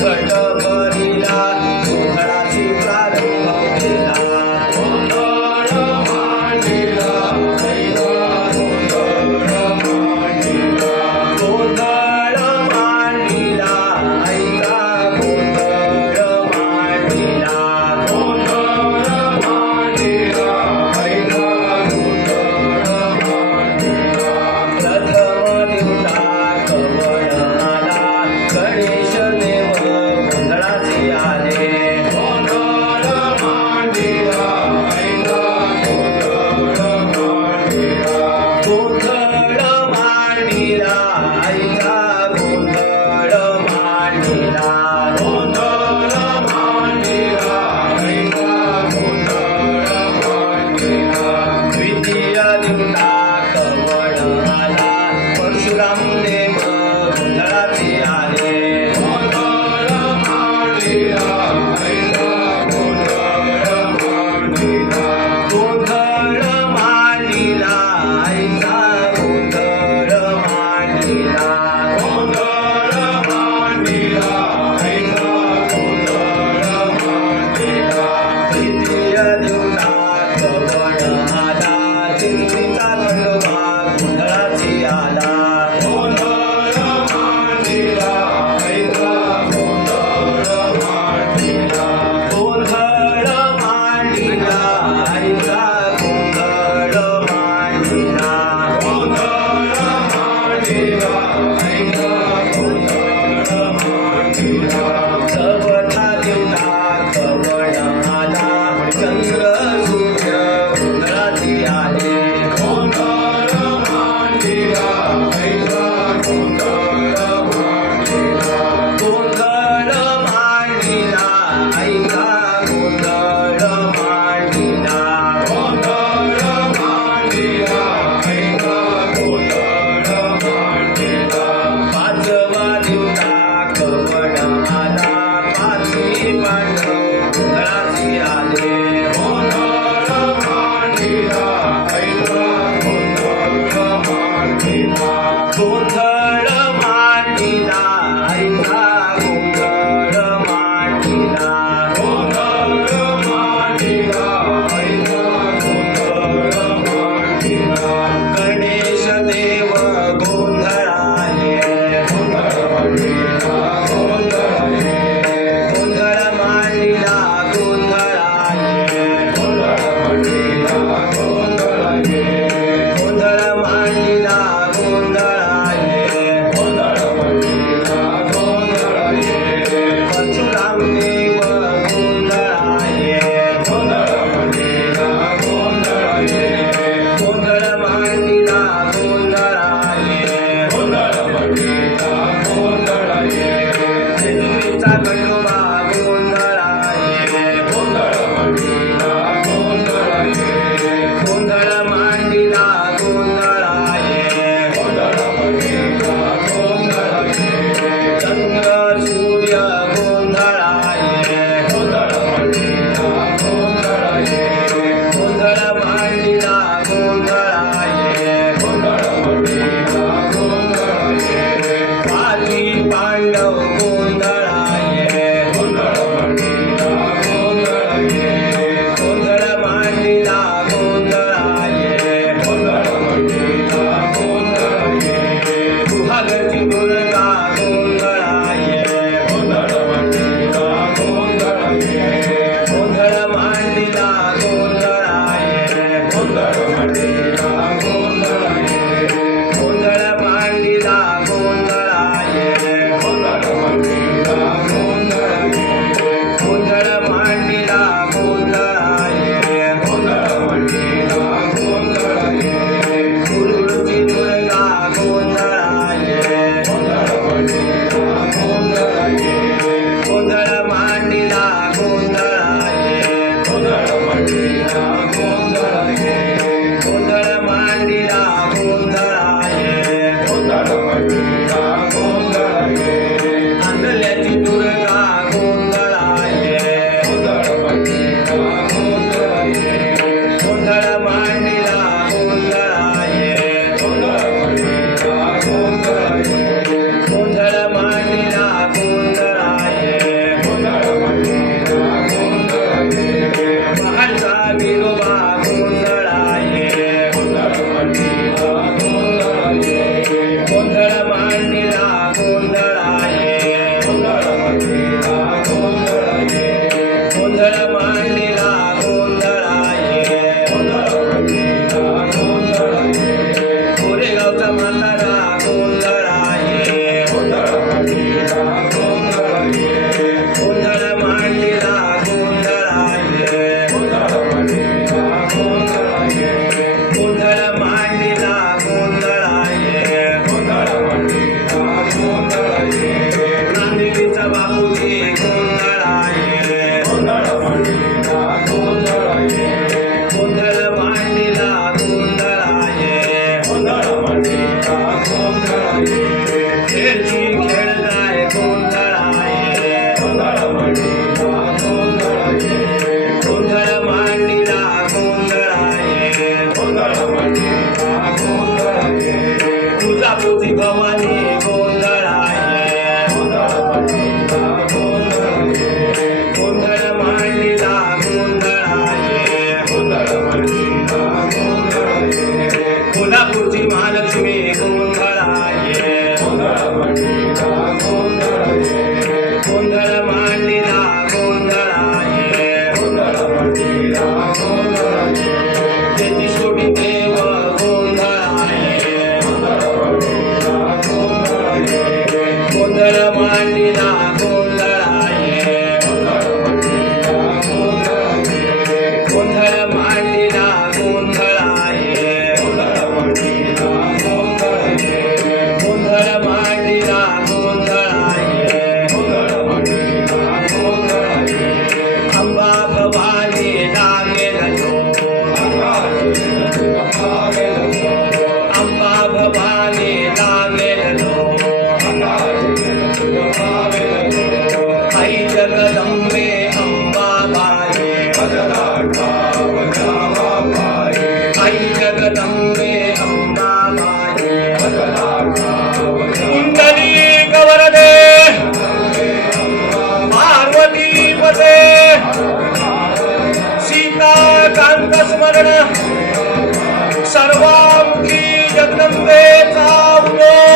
पांडव घराची आले मांडिला गोंधळाये अंधल्याची दुर्गा गोंधळाये गोंधळ मांडिला गोंधळाये गोंधळ मांडिला गोंधळाये महालचा विरोबा गोंधळाये गोंधळ मांडिला गोंधळाये गोंधळ मांडिला गोंधळाये कोरेगावचा म्हातारा गोंधळाये गोंधळ मांडिला गोंधळाये गोंधळ मांडिला गोंधळाये नांदिलीचा बापूजी गोंधळाये गोंधळ मांडिला गोंधळाये खेळची खेळलाय गोंधळाये गोंधळ मांडिला गोंधळाये तुळजापूरची भवानी गोंधळाये गोंधळ मांडिला गोंधळाये कोल्हापूरची महालक्ष्मी गोंधळाये गोंधळ मांडिला गोंधळाये तेहतीस कोटी देव गोंधळाये गोंधळ मांडिला गोंधळाये गोंधळ मांडिला गोंधळाये गोंधळ मांडिला गोंधळाये अंबा भवानी लागेल जो अंबा भवानी लागेल जो आई जगदंबे अंबाबाई आई जगदंबे अंबाबाई कुंडली गवरदे पार्वती पदे सीता कांत स्मरण सर्वामुखी जगदंबेचा उदय